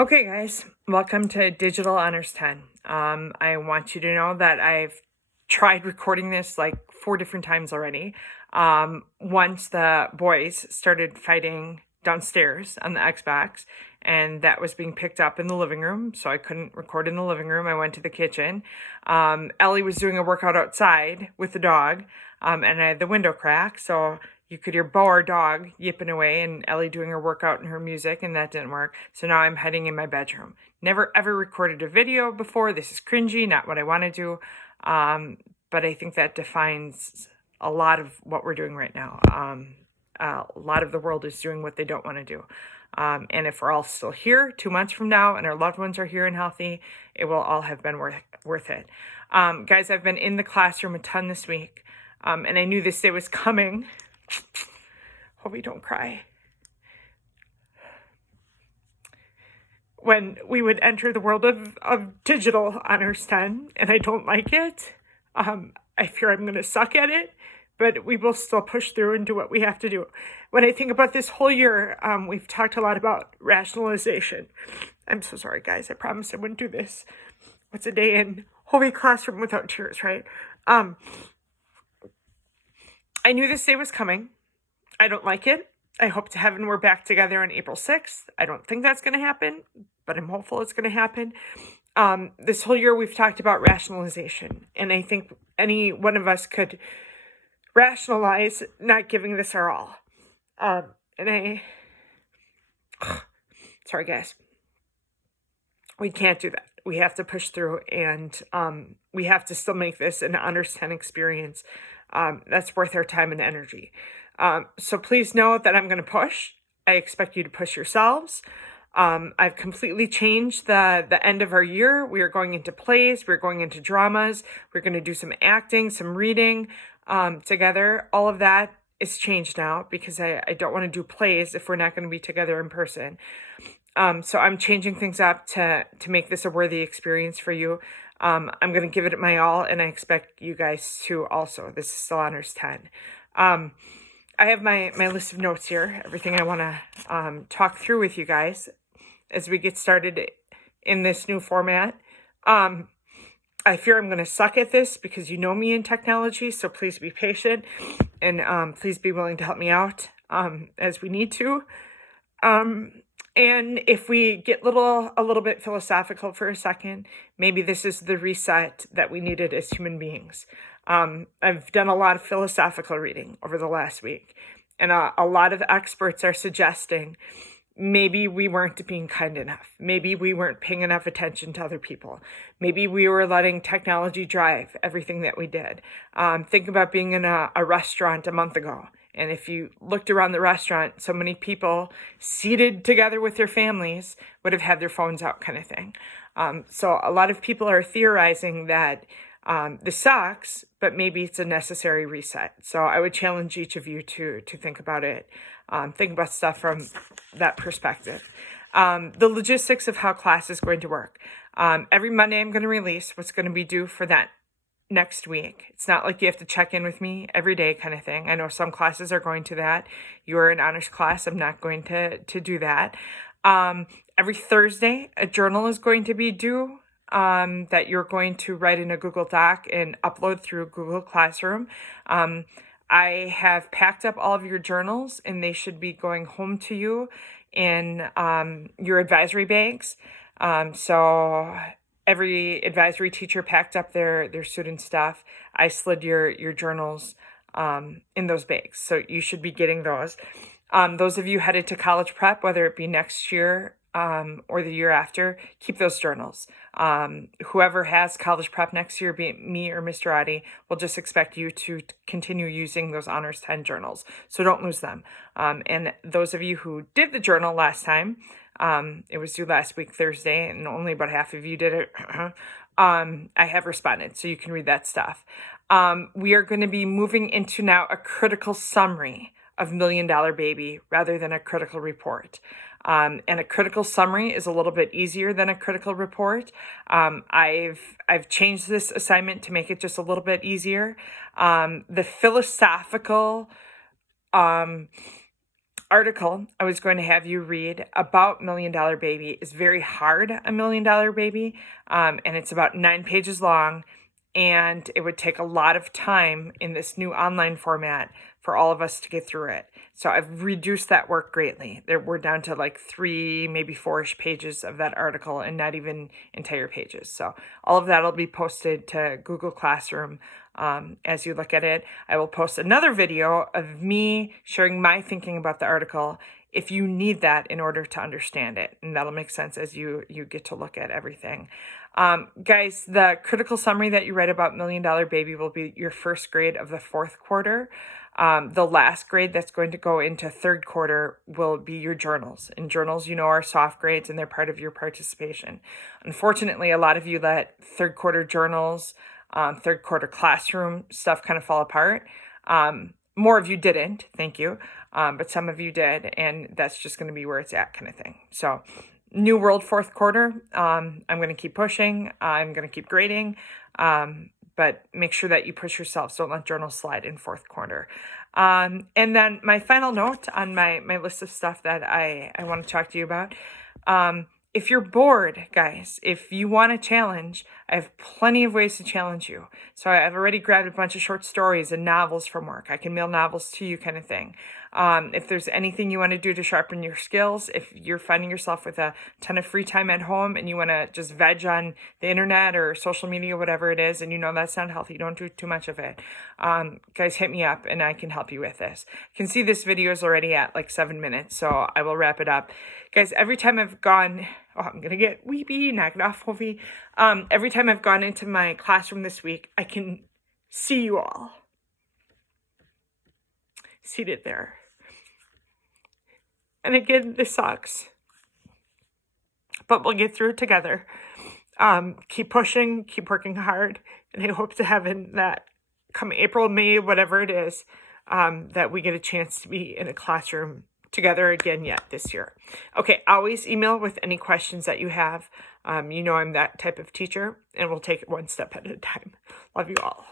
Okay, guys, welcome to Digital Honors 10. I want you to know that I've tried recording this like 4 different times already. Once the boys started fighting downstairs on the Xbox, and that was being picked up in the living room, so I couldn't record in the living room. I went to the kitchen. Ellie was doing a workout outside with the dog, and I had the window cracked, so you could hear Bo, our dog, yipping away, and Ellie doing her workout and her music, and that didn't work. So now I'm hiding in my bedroom. Never ever recorded a video before. This is cringy, not what I want to do. But I think that defines a lot of what we're doing right now. A lot of the world is doing what they don't want to do. And if we're all still here 2 months from now and our loved ones are here and healthy, it will all have been worth it. Guys, I've been in the classroom a ton this week, and I knew this day was coming. Hope you don't cry. When we would enter the world of digital honors 10, and I don't like it. I fear I'm going to suck at it, but we will still push through and do what we have to do. When I think about this whole year, we've talked a lot about rationalization. I'm so sorry, guys. I promised I wouldn't do this. What's a day in holy classroom without tears, right? I knew this day was coming. I don't like it. I hope to heaven we're back together on April 6th. I don't think that's going to happen, but I'm hopeful it's going to happen. This whole year we've talked about rationalization, and I think any one of us could rationalize not giving this our all. Sorry, guys. We can't do that. We have to push through, and we have to still make this an Honors 10 experience that's worth our time and energy. So please know that I'm going to push. I expect you to push yourselves. I've completely changed the end of our year. We are going into plays. We're going into dramas. We're going to do some acting, some reading together. All of that is changed now because I don't want to do plays if we're not going to be together in person. So I'm changing things up to make this a worthy experience for you. I'm going to give it my all, and I expect you guys to also. This is still Honors 10. I have my list of notes here, everything I want to talk through with you guys as we get started in this new format. I fear I'm going to suck at this because you know me in technology, so please be patient and please be willing to help me out as we need to. And if we get a little bit philosophical for a second, maybe this is the reset that we needed as human beings. I've done a lot of philosophical reading over the last week, and a lot of experts are suggesting maybe we weren't being kind enough. Maybe we weren't paying enough attention to other people. Maybe we were letting technology drive everything that we did. Think about being in a restaurant a month ago. And if you looked around the restaurant, so many people seated together with their families would have had their phones out, kind of thing. So a lot of people are theorizing that this sucks, but maybe it's a necessary reset. So I would challenge each of you to think about it. Think about stuff from that perspective. The logistics of how class is going to work. Every Monday I'm going to release what's going to be due for that next week. It's not like you have to check in with me every day kind of thing. I know some classes are going to that. You're an honors class. I'm not going to do that. Every Thursday, a journal is going to be due that you're going to write in a Google Doc and upload through Google Classroom. I have packed up all of your journals, and they should be going home to you in your advisory bags. So every advisory teacher packed up their student stuff. I slid your journals in those bags, so you should be getting those. Those of you headed to college prep, whether it be next year or the year after, keep those journals. Whoever has college prep next year, be it me or Mr. Adi, will just expect you to continue using those Honors 10 journals, so don't lose them. And those of you who did the journal last time, it was due last week, Thursday, and only about half of you did it. I have responded, so you can read that stuff. We are going to be moving into now a critical summary of Million Dollar Baby rather than a critical report. And a critical summary is a little bit easier than a critical report. I've changed this assignment to make it just a little bit easier. The philosophical article I was going to have you read about Million Dollar Baby is very hard, a Million Dollar Baby, and it's about 9 pages long, and it would take a lot of time in this new online format for all of us to get through it. So I've reduced that work greatly. We're down to like 3, maybe 4-ish pages of that article and not even entire pages. So all of that will be posted to Google Classroom as you look at it. I will post another video of me sharing my thinking about the article if you need that in order to understand it. And that'll make sense as you get to look at everything. Guys, the critical summary that you read about Million Dollar Baby will be your first grade of the 4th quarter. The last grade that's going to go into 3rd quarter will be your journals. And journals, are soft grades and they're part of your participation. Unfortunately, a lot of you let 3rd quarter journals, 3rd quarter classroom stuff kind of fall apart. More of you didn't, thank you. But some of you did, and that's just going to be where it's at kind of thing. So new world 4th quarter, I'm going to keep pushing. I'm going to keep grading. But make sure that you push yourselves. Don't let journals slide in 4th quarter. And then my final note on my list of stuff that I want to talk to you about. If you're bored, guys, if you want a challenge, I have plenty of ways to challenge you. So I've already grabbed a bunch of short stories and novels from work. I can mail novels to you kind of thing. If there's anything you want to do to sharpen your skills, if you're finding yourself with a ton of free time at home and you want to just veg on the internet or social media, whatever it is, and that's not healthy, don't do too much of it. Guys, hit me up and I can help you with this. You can see this video is already at like 7 minutes, so I will wrap it up. Guys, every time I've gone, I'm going to get weepy, knock it off, Wolfie. Every time I've gone into my classroom this week, I can see you all seated there. And again, this sucks, but we'll get through it together. Keep pushing, keep working hard, and I hope to heaven that come April, May, whatever it is, that we get a chance to be in a classroom together again yet this year. Okay, always email with any questions that you have. I'm that type of teacher, and we'll take it one step at a time. Love you all.